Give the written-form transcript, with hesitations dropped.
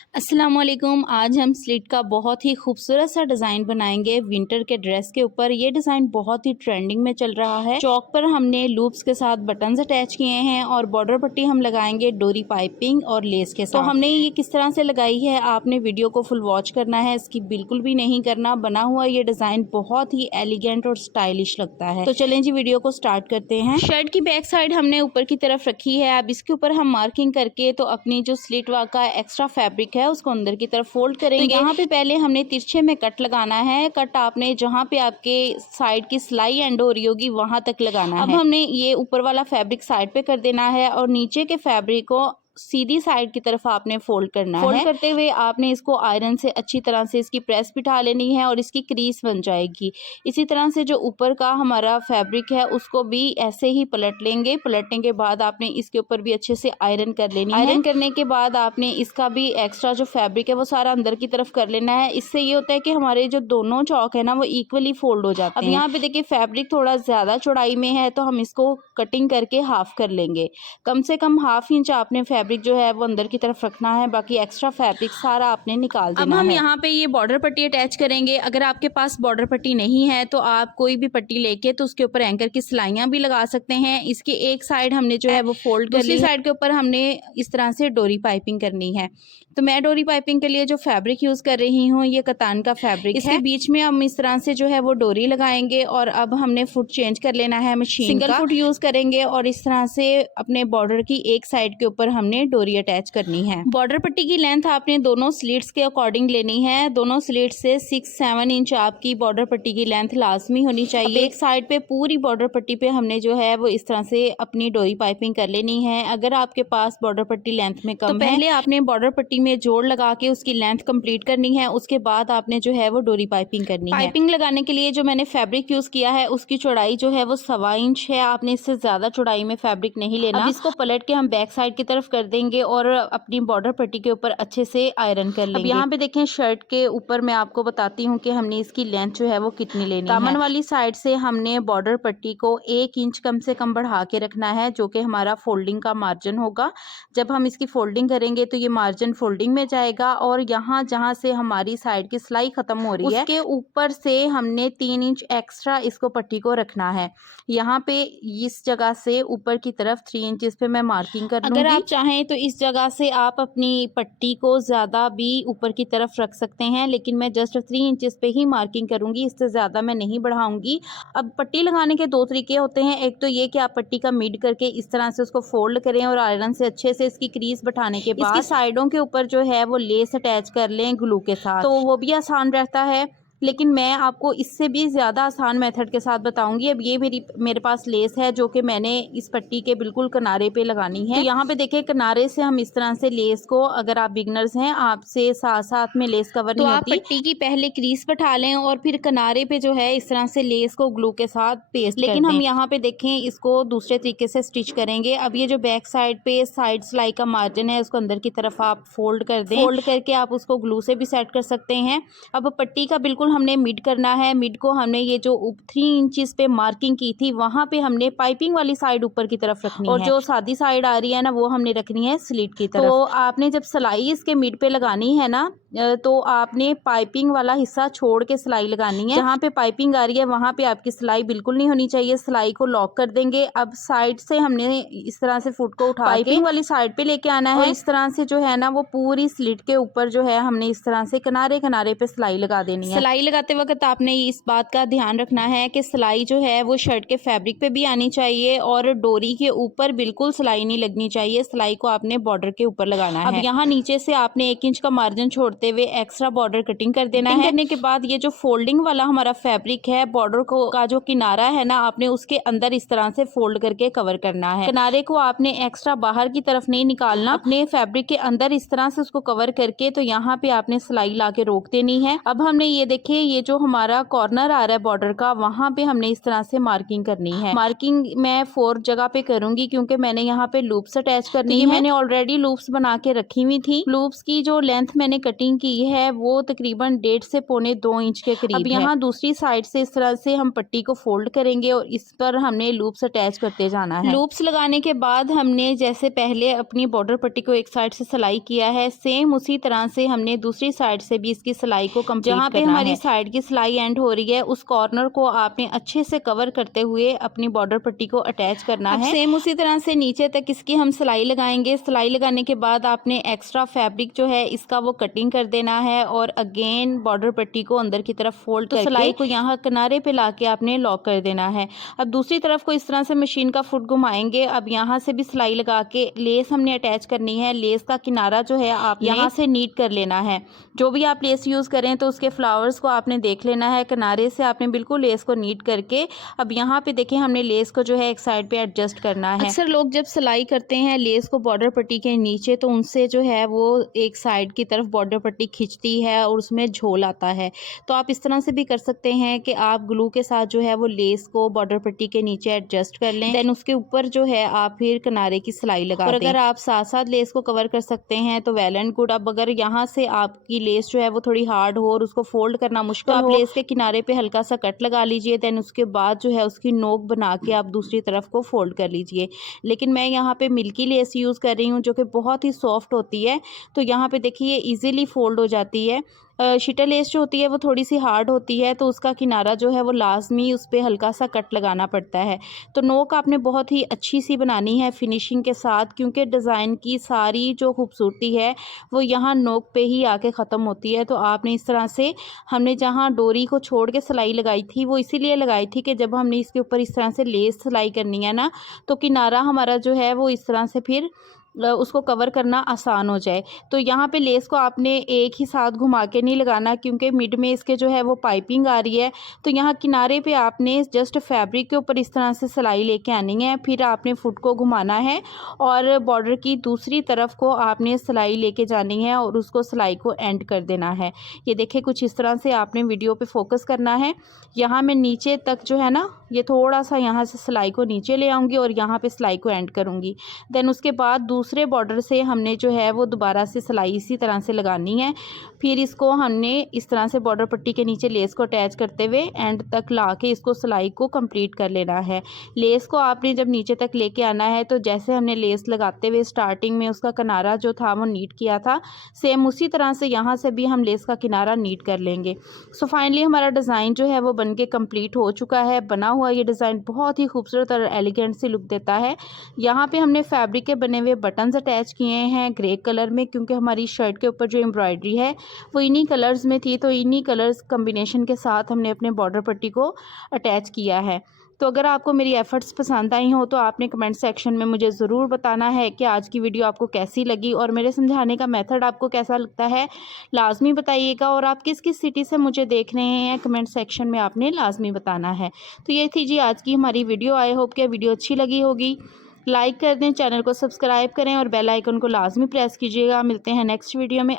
अस्सलामुअलैकुम। आज हम स्लिट का बहुत ही खूबसूरत सा डिज़ाइन बनाएंगे विंटर के ड्रेस के ऊपर। ये डिज़ाइन बहुत ही ट्रेंडिंग में चल रहा है। चौक पर हमने लूप्स के साथ बटन्स अटैच किए हैं और बॉर्डर पट्टी हम लगाएंगे डोरी पाइपिंग और लेस के साथ। तो हमने ये किस तरह से लगाई है, आपने वीडियो को फुल वॉच करना है, इसकी बिल्कुल भी नहीं करना। बना हुआ ये डिज़ाइन बहुत ही एलिगेंट और स्टाइलिश लगता है। तो चलें जी, वीडियो को स्टार्ट करते हैं। शर्ट की बैक साइड हमने ऊपर की तरफ रखी है। अब इसके ऊपर हम मार्किंग करके तो अपनी जो स्लिट का एक्स्ट्रा फैब्रिक है उसको अंदर की तरफ फोल्ड करेंगे। तो यहाँ पे पहले हमने तिरछे में कट लगाना है। कट आपने जहाँ पे आपके साइड की सिलाई एंड हो रही होगी वहां तक लगाना है। अब हमने ये ऊपर वाला फैब्रिक साइड पे कर देना है और नीचे के फैब्रिक को सीधी साइड की तरफ आपने फोल्ड करना है। फोल्ड करते हुए आपने इसको आयरन से अच्छी तरह से इसकी प्रेस बिठा लेनी है और इसकी क्रीज बन जाएगी। इसी तरह से जो ऊपर का हमारा फैब्रिक है उसको भी ऐसे ही पलट लेंगे। पलटने के बाद आपने इसके ऊपर भी अच्छे से आयरन कर लेनी है। आयरन करने के बाद आपने इसका भी एक्स्ट्रा जो फैब्रिक है वो सारा अंदर की तरफ कर लेना है। इससे ये होता है कि हमारे जो दोनों चौक है ना वो इक्वली फोल्ड हो जाते हैं। अब यहाँ पे देखिए फैब्रिक थोड़ा ज्यादा चौड़ाई में है तो हम इसको कटिंग करके हाफ कर लेंगे। कम से कम हाफ इंच आपने फैब्रिक जो है वो अंदर की तरफ रखना है, बाकी एक्स्ट्रा फैब्रिक सारा आपने निकाल देना है। अब हम यहाँ पे ये बॉर्डर पट्टी अटैच करेंगे। अगर आपके पास बॉर्डर पट्टी नहीं है तो आप कोई भी पट्टी लेके तो उसके ऊपर एंकर की सिलाइयां भी लगा सकते हैं। इसकी एक साइड हमने जो है वो फोल्ड कर ली, दूसरी साइड के ऊपर हमने इस तरह से डोरी पाइपिंग करनी है। तो मैं डोरी पाइपिंग के लिए जो फैब्रिक यूज कर रही हूँ ये कतान का फैब्रिक है। इसके बीच में हम इस तरह से जो है वो डोरी लगाएंगे और अब हमने फुट चेंज कर लेना है मशीन का। सिंगल फुट यूज करेंगे और इस तरह से अपने बॉर्डर की एक साइड के ऊपर हमने डोरी अटैच करनी है। बॉर्डर पट्टी की लेंथ आपने दोनों स्लिट्स के अकॉर्डिंग लेनी है। दोनों स्लिट से 6-7 इंच आपकी बॉर्डर पट्टी की लेंथ लाजमी होनी चाहिए। एक साइड पे पूरी बॉर्डर पट्टी पे हमने जो है वो इस तरह से अपनी डोरी पाइपिंग कर लेनी है। अगर आपके पास बॉर्डर पट्टी लेंथ में कम है तो पहले आपने बॉर्डर पट्टी में जोड़ लगा के उसकी लेंथ कंप्लीट करनी है। उसके बाद आपने जो है वो डोरी पाइपिंग करनी है। पाइपिंग लगाने के लिए जो मैंने फैब्रिक यूज किया है उसकी चौड़ाई जो है वो 1.25 इंच है। आपने इससे ज्यादा चौड़ाई में फैब्रिक नहीं लेना। अब इसको पलट के हम बैक साइड की तरफ कर देंगे और अपनी बॉर्डर पट्टी के ऊपर अच्छे से आयरन कर लेंगे। अब यहाँ पे देखें शर्ट के ऊपर मैं आपको बताती हूँ कि हमने इसकी लेंथ जो है वो कितनी लेनी है। दामन वाली साइड से हमने बॉर्डर पट्टी को 1 इंच कम से कम बढ़ा के रखना है, जो कि हमारा फोल्डिंग का मार्जिन होगा। जब हम इसकी फोल्डिंग करेंगे तो ये मार्जिन फोल्डिंग में जाएगा और यहाँ जहाँ से हमारी साइड की सिलाई खत्म हो रही है उसके ऊपर से हमने 3 इंच एक्स्ट्रा इसको पट्टी को रखना है। यहाँ पे इस जगह से ऊपर की तरफ 3 इंच पे मैं मार्किंग कर लूंगी। अगर आप चाहें तो इस जगह से आप अपनी पट्टी को ज्यादा भी ऊपर की तरफ रख सकते हैं, लेकिन मैं जस्ट 3 इंच पे ही मार्किंग करूंगी, इससे ज्यादा मैं नहीं बढ़ाऊंगी। अब पट्टी लगाने के 2 तरीके होते हैं। एक तो ये कि आप पट्टी का मिड करके इस तरह से उसको फोल्ड करें और आयरन से अच्छे से इसकी क्रीज बैठाने के बाद इसकी साइडों के ऊपर जो है वो लेस अटैच कर लें ग्लू के साथ, तो वो भी आसान रहता है। लेकिन मैं आपको इससे भी ज़्यादा आसान मेथड के साथ बताऊंगी। अब ये मेरे पास लेस है जो कि मैंने इस पट्टी के बिल्कुल किनारे पे लगानी है। तो यहाँ पे देखिए किनारे से हम इस तरह से लेस को, अगर आप बिगनर्स हैं आपसे साथ साथ में लेस कवर नहीं होती, तो आप पट्टी की पहले क्रीज बैठा लें और फिर किनारे पे जो है इस तरह से लेस को ग्लू के साथ पेस्ट कर दें। लेकिन हम यहाँ पे देखें इसको दूसरे तरीके से स्टिच करेंगे। अब ये जो बैक साइड पे साइड सिलाई का मार्जिन है उसको अंदर की तरफ आप फोल्ड कर दें। फोल्ड करके आप उसको ग्लू से भी सेट कर सकते हैं। अब पट्टी का बिल्कुल हमने मिड करना है। मिड को हमने ये जो 3 इंचेस पे मार्किंग की थी वहां पे हमने पाइपिंग वाली साइड ऊपर की तरफ रखनी है और जो सादी साइड आ रही है ना वो हमने रखनी है स्लिट की तरफ। तो आपने जब सिलाई इसके मिड पे लगानी है ना तो आपने पाइपिंग वाला हिस्सा छोड़ के सिलाई लगानी है। जहाँ पे पाइपिंग आ रही है वहां पे आपकी सिलाई बिल्कुल नहीं होनी चाहिए। सिलाई को लॉक कर देंगे। अब साइड से हमने इस तरह से फुट को उठा पाइपिंग वाली साइड पे लेके आना है। इस तरह से जो है ना वो पूरी स्लिट के ऊपर जो है हमने इस तरह से किनारे किनारे पे सिलाई लगा देनी है। सिलाई लगाते वक्त आपने इस बात का ध्यान रखना है कि सिलाई जो है वो शर्ट के फैब्रिक पे भी आनी चाहिए और डोरी के ऊपर बिल्कुल सिलाई नहीं लगनी चाहिए। सिलाई को आपने बॉर्डर के ऊपर लगाना है। अब यहाँ नीचे से आपने 1 इंच का मार्जिन छोड़ते हुए एक्स्ट्रा बॉर्डर कटिंग कर देना है। करने के बाद ये जो फोल्डिंग वाला हमारा फैब्रिक है बॉर्डर को का जो किनारा है ना आपने उसके अंदर इस तरह से फोल्ड करके कवर करना है। किनारे को आपने एक्स्ट्रा बाहर की तरफ नहीं निकालना, अपने फैब्रिक के अंदर इस तरह से उसको कवर करके तो यहाँ पे आपने सिलाई ला के रोक देनी है। अब हमने ये देखिए ये जो हमारा कॉर्नर आ रहा है बॉर्डर का वहां पे हमने इस तरह से मार्किंग करनी है। मार्किंग मैं 4 जगह पे करूंगी क्योंकि मैंने यहाँ पे लूप्स अटैच करनी है। मैंने ऑलरेडी लूप्स बना के रखी हुई थी। लूप्स की जो लेंथ मैंने कटी कटिंग की है वो तकरीबन 1.5 से पौने 2 इंच के करीब है। अब यहाँ दूसरी साइड से इस तरह से हम पट्टी को फोल्ड करेंगे और इस पर हमने लूप्स अटैच करते जाना है। लूप्स लगाने के बाद हमने जैसे पहले अपनी बॉर्डर पट्टी को एक साइड से सिलाई किया है, सेम उसी तरह से हमने दूसरी साइड से भी इसकी सिलाई को कंप्लीट करना है। जहाँ पे हमारी साइड की सिलाई एंड हो रही है उस कॉर्नर को आपने अच्छे से कवर करते हुए अपनी बॉर्डर पट्टी को अटैच करना है। सेम उसी तरह से नीचे तक इसकी हम सिलाई लगाएंगे। सिलाई लगाने के बाद आपने एक्स्ट्रा फैब्रिक जो है इसका वो कटिंग कर देना है और अगेन बॉर्डर पट्टी को अंदर की तरफ फोल्ड करके सिलाई को यहाँ किनारे पे लाके आपने लॉक कर देना है। अब दूसरी तरफ को इस तरह से मशीन का फुट घुमाएंगे। अब यहाँ से भी सिलाई लगा के लेस हमने अटैच करनी है। लेस का किनारा जो है आप यहाँ से नीट कर लेना है। जो भी आप लेस यूज करें तो उसके फ्लावर्स को आपने देख लेना है। किनारे से आपने बिल्कुल लेस को नीट करके अब यहाँ पे देखें हमने लेस को जो है एक साइड पे एडजस्ट करना है। अक्सर लोग जब सिलाई करते हैं लेस को बॉर्डर पट्टी के नीचे तो उनसे जो है वो एक साइड की तरफ बॉर्डर पट्टी खिंचती है और उसमें झोल आता है। तो आप इस तरह से भी कर सकते हैं कि आप ग्लू के साथ जो है वो लेस को बॉर्डर पट्टी के नीचे एडजस्ट कर लें, देन उसके ऊपर जो है आप फिर किनारे की सिलाई लगा दें। और अगर आप साथ साथ लेस को कवर कर सकते हैं तो वेल एंड गुड। अब अगर यहाँ से आपकी लेस जो है वो थोड़ी हार्ड हो और उसको फोल्ड करना मुश्किल हो, आप लेस के किनारे पे हल्का सा कट लगा लीजिए, देन उसके बाद जो है उसकी नोक बना के आप दूसरी तरफ को फोल्ड कर लीजिए। लेकिन मैं यहाँ पे मिल्की लेस यूज कर रही हूँ जो कि बहुत ही सॉफ्ट होती है, तो यहाँ पे देखिए इजीली फोल्ड हो जाती है। शीटा लेस जो होती है वो थोड़ी सी हार्ड होती है तो उसका किनारा जो है वो लाजमी उस पर हल्का सा कट लगाना पड़ता है। तो नोक आपने बहुत ही अच्छी सी बनानी है फिनिशिंग के साथ, क्योंकि डिज़ाइन की सारी जो खूबसूरती है वो यहाँ नोक पे ही आके ख़त्म होती है। तो आपने इस तरह से हमने जहाँ डोरी को छोड़ के सिलाई लगाई थी वो इसीलिए लगाई थी कि जब हमने इसके ऊपर इस तरह से लेस सिलाई करनी है ना तो किनारा हमारा जो है वो इस तरह से फिर उसको कवर करना आसान हो जाए। तो यहाँ पे लेस को आपने एक ही साथ घुमा के नहीं लगाना, क्योंकि मिड में इसके जो है वो पाइपिंग आ रही है। तो यहाँ किनारे पे आपने जस्ट फैब्रिक के ऊपर इस तरह से सिलाई लेके आनी है, फिर आपने फुट को घुमाना है और बॉर्डर की दूसरी तरफ को आपने सिलाई लेके जानी है और उसको सिलाई को एंड कर देना है। ये देखिए कुछ इस तरह से आपने वीडियो पे फोकस करना है। यहाँ मैं नीचे तक जो है ना ये थोड़ा सा यहाँ से सिलाई को नीचे ले आऊँगी और यहाँ पे सिलाई को एंड करूँगी। देन उसके बाद दूसरे बॉर्डर से हमने जो है वो दोबारा से सिलाई इसी तरह से लगानी है। फिर इसको हमने इस तरह से बॉर्डर पट्टी के नीचे लेस को अटैच करते हुए एंड तक ला के इसको सिलाई को कंप्लीट कर लेना है। लेस को आपने जब नीचे तक लेके आना है तो जैसे हमने लेस लगाते हुए स्टार्टिंग में उसका किनारा जो था वो नीट किया था, सेम उसी तरह से यहाँ से भी हम लेस का किनारा नीट कर लेंगे। सो फाइनली हमारा डिज़ाइन जो है वो बन के कम्प्लीट हो चुका है। बना हुआ ये डिज़ाइन बहुत ही खूबसूरत और एलिगेंट सी लुक देता है। यहाँ पे हमने फैब्रिक के बने हुए बटन्स अटैच किए हैं ग्रे कलर में, क्योंकि हमारी शर्ट के ऊपर जो एम्ब्रॉयडरी है वो इन्हीं कलर्स में थी, तो इन्हीं कलर्स कम्बिनेशन के साथ हमने अपने बॉर्डर पट्टी को अटैच किया है। तो अगर आपको मेरी एफ़र्ट्स पसंद आई हो तो आपने कमेंट सेक्शन में मुझे ज़रूर बताना है कि आज की वीडियो आपको कैसी लगी और मेरे समझाने का मेथड आपको कैसा लगता है, लाजमी बताइएगा। और आप किस किस सिटी से मुझे देख रहे हैं कमेंट सेक्शन में आपने लाजमी बताना है। तो ये थी जी आज की हमारी वीडियो। आई होप कि वीडियो अच्छी लगी होगी। लाइक कर दें, चैनल को सब्सक्राइब करें और बेल आइकन को लाजमी प्रेस कीजिएगा। मिलते हैं नेक्स्ट वीडियो में।